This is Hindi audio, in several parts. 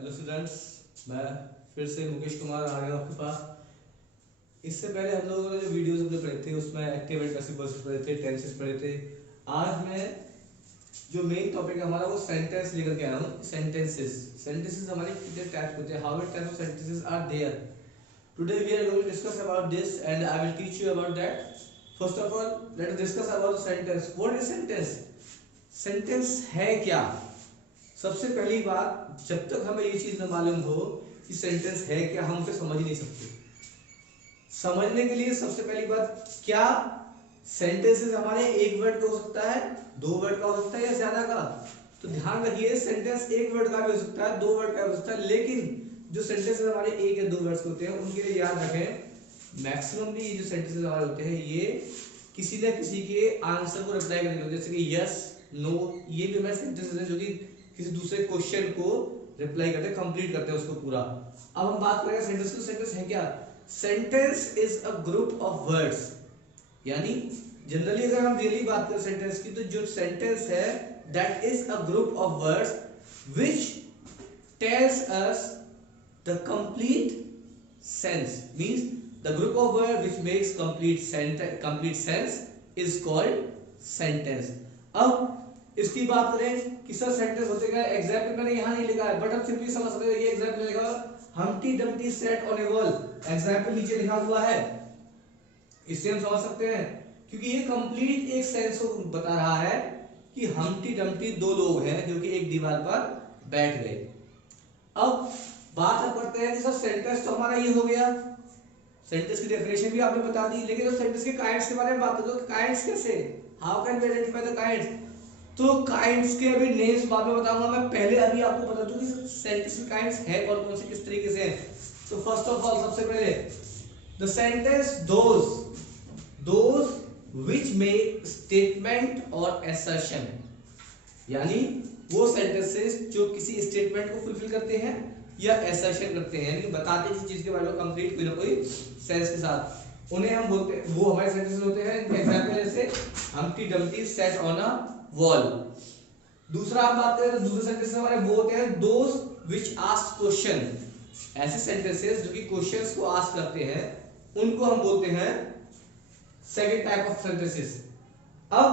हेलो स्टूडेंट्स, मैं फिर से मुकेश कुमार आ गया आपके पास। इससे पहले हम लोगों ने जो वीडियोस अपने पढ़े थे उसमें एक्टिव एंड पैसिव वॉइसेस पढ़े थे, टेंसेस पढ़े थे। आज मैं जो मेन टॉपिक है हमारा वो सेंटेंस लेकर के आया हूँ। सेंटेंसेस हमारे कितने टाइप्स होते हैं, how many types of sentences are there. Today we are going to discuss about this and I will teach you about that. First of all let us discuss about sentence. What is sentence? Sentence है क्या? सबसे पहली बात, जब तक हमें ये चीज न मालूम हो कि सेंटेंस है क्या, हम उसे समझ नहीं सकते। समझने के लिए सबसे पहली बात, क्या सेंटेंसेस हमारे एक वर्ड का हो सकता है, दो वर्ड का हो सकता है या ज्यादा का? तो ध्यान रखिए, सेंटेंस एक वर्ड का भी हो सकता है, दो वर्ड का भी हो सकता है, लेकिन जो सेंटेंसेस हमारे एक या दो वर्ड्स के होते हैं उनके लिए याद रखें मैक्सिममली ये जो सेंटेंसेस हमारे होते हैं ये किसी न किसी के आंसर को रिप्लाई करने के होते हैं। जैसे कि यस, नो, ये भी हमारे सेंटेंसेस हैं जो कि किसी दूसरे क्वेश्चन को रिप्लाई करते हैं, कंप्लीट करते हैं उसको पूरा। अब हम बात करेंगे सेंटेंस की। सेंटेंस है क्या? Sentence is a group of words. यानी जनरली अगर हम रियली बात करें सेंटेंस की, तो जो सेंटेंस है that is a group of words which tells us the complete sense. Means the group of word which makes complete sense is called sentence. अब इसकी बात करें कि सर सेंटेंस होते क्या? एग्जांपल मैंने यहां नहीं लिखा है, बट हम सिंपली समझ सकते हैं। ये एग्जांपल लिखा है Humpty Dumpty sat on a wall. Example नीचे लिखा हुआ है, इससे हम समझ सकते हैं क्योंकि ये कंप्लीट एक सेंस को बता रहा है कि हम्टी डम्टी दो लोग हैं जो कि एक दीवार पर बैठ गए। अब बात हम करते हैं कि सर सेंटेंस तो हमारा ये हो गया, सेंटेंस की डेफिनेशन भी आपने बता दी, लेकिन जब सेंटेंस के काइंड्स के बारे में बात करो, काइंड्स कैसे, how can we identify the kinds? तो काइंड्स के अभी नेम्स बाद में बताऊंगा मैं, पहले अभी आपको बता दूं कि सेंटेंस के काइंड्स है कौन कौन से, किस तरीके से हैं। तो फर्स्ट ऑफ ऑल सबसे पहले the sentence those which make statement और असर्शन। यानी वो सेंटेंसेस जो किसी स्टेटमेंट को फुलफिल करते हैं या असर्शन करते हैं, यानी बताते हैं किसी चीज के बारे में कंप्लीट कोई ना कोई सेंस के साथ, उन्हें हम बोलते हैं, वो हमारे सेंटेंसेस होते हैं। एग्जांपल जैसे Humpty Dumpty sat on a wall. दूसरा आप बात करें तो दूसरे सेंटेंसेस हमारे वो होते हैं दोस व्हिच आस्क क्वेश्चन। ऐसे सेंटेंसेस जो कि क्वेश्चंस को आस्क करते हैं उनको हम बोलते हैं सेकंड टाइप ऑफ सेंटेंसेस। अब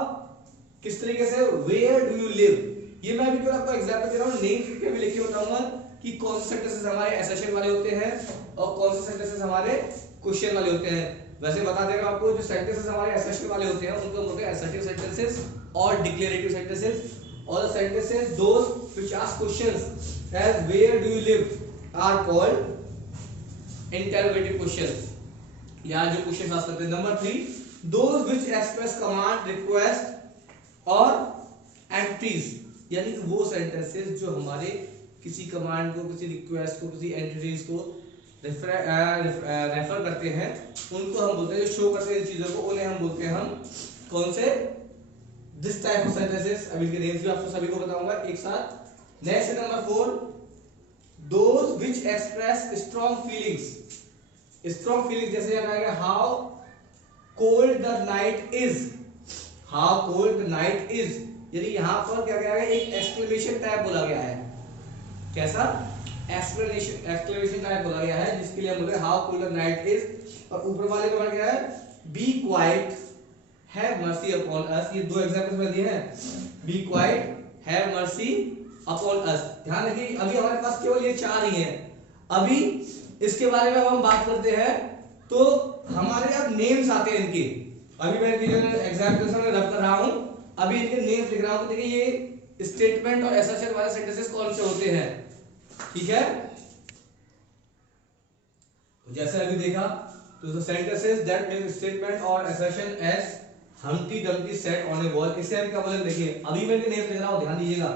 किस तरीके से, वेयर डू यू लिव, ये मैं भी केवल आपको एग्जांपल दे रहा हूं, नेम के भी लिख के बताऊंगा कि कौन से सेंटेंसेस हमारे असर्शन वाले होते हैं और कौन से सेंटेंसेस हमारे क्वेश्चन वाले होते हैं। वैसे बता दे रहा हूं आपको, जो सेंटेंसेस हमारे असर्शन वाले होते हैं उनको बोलते हैं असर्टिव सेंटेंसेस और डिक्लेरेटिव सेंटेंसेस, और sentences those which ask questions as where do you live are called interrogative questions, या जो क्वेश्चन आस्क करते हैं। Number 3, those which express command, request और एंट्रीज। यानी कि वो सेंटेंसेस जो हमारे किसी कमांड को, किसी रिक्वेस्ट को, किसी एंट्रीज को रेफर करते हैं, उनको हम बोलते हैं, जो शो करते हैं इन चीजों को, उन्हें हम बोलते हैं हम कौन से, दिस टाइप ऑफ सेंटेंसेस। अभी के नेम्स भी आपको सभी को बताऊंगा एक साथ। Next number 4, those which express strong feelings. Strong feelings जैसे याद आएगा how cold the night is, how cold the night is, यानी यहां पर क्या गया है, एक एक्सक्लेमेशन टाइप बोला गया है। कैसा? एक्सक्लेमेशन टाइप बोला गया है, जिसके लिए हम बोलते हैं how cold the night is. और ऊपर वाले का क्या है, be quiet, have mercy upon us. ये दो एग्जांपल्स में दिए हैं, be quiet, have mercy upon us. ध्यान रखिए अभी हमारे पास केवल ये 4 ही हैं। अभी इसके बारे में हम बात करते हैं तो हमारे अब नेम्स आते हैं इनके। अभी मैं एग्जांपल्स में रब कर रहा हूं, अभी इनके नेम्स लिख रहा हूं। देखिए ये स्टेटमेंट और असर्शन वाले सेंटेंसेस कौन से होते हैं, ठीक है। तो जैसे अभी देखा, तो सेंटेंसेस दैट मेक स्टेटमेंट और assertion as Humpty Dumpty sat on a wall, इसे हम क्या बोलेंगे? देखिए अभी मैं इनके नेम्स लिख रहा हूं, ध्यान दीजिएगा।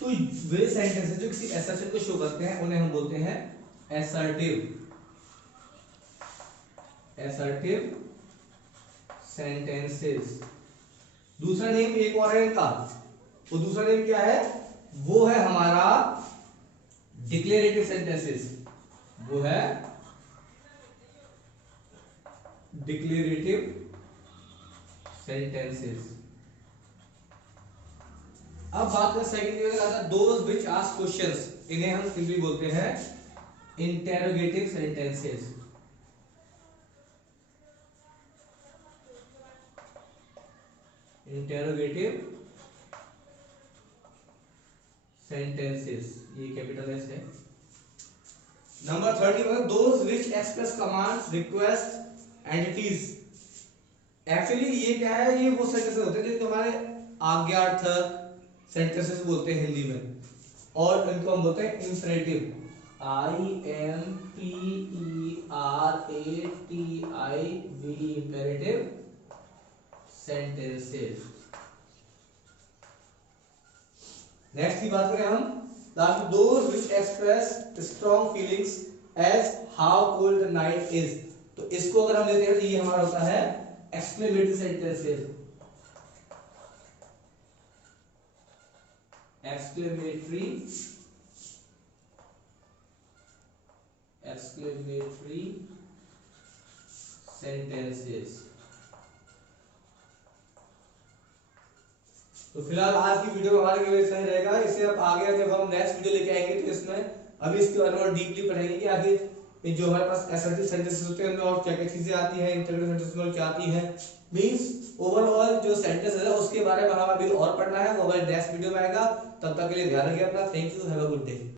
तो वे सेंटेंसेस जो किसी असर्शन को शो करते हैं उन्हें हम बोलते हैं असर्टिव सेंटेंसेस। दूसरा नेम एक और है इनका, वो दूसरा नेम क्या है, वो है हमारा डिक्लेरेटिव सेंटेंसेस, वो है डिक्लेरेटिव सेंटेंसेस। अब बात करें second those which ask questions. इन्हें हम सिंपली बोलते हैं इंटेरोगेटिव सेंटेंसेस। इंटेरोगेटिव सेंटेंसेस, ये कैपिटल एस है। Number 30 those which express commands request entities. Actually ये क्या है, ये वो सेंटेंसेस होते हैं जिनको हमारे आज्ञार्थक सेंटेंसेस बोलते हैं हिंदी में, और इनको हम बोलते हैं imperative, IMPERATIV, imperative sentences. Next की बात करें हम, last those which express strong feelings as how cold the night is. तो इसको अगर हम लेते हैं तो ये हमारा होता है एक्सक्लेमेटरी सेंटेंसेस। Exclamatory sentences. तो फिलहाल आज की वीडियो हमारे लिए सही रहेगा। इससे अब आगे जब हम नेक्स्ट वीडियो लेके आएंगे तो इसमें अभी इसके बारे में डीपली पढ़ेंगे कि आगे जो हमारे पास असर्टिव सेंटेंसेस होते हैं उनमें और क्या क्या चीजें आती हैं, इंटरव्यू सेंटेंसेस में क्या आती हैं, मींस ओवरऑल जो सेंटेंस है उसके बारे में हमें अभी और पढ़ना है, वो हमारे नेक्स्ट वीडियो में आएगा। तब तक के लिए ध्यान रखिए अपना। Thank you, have a good day.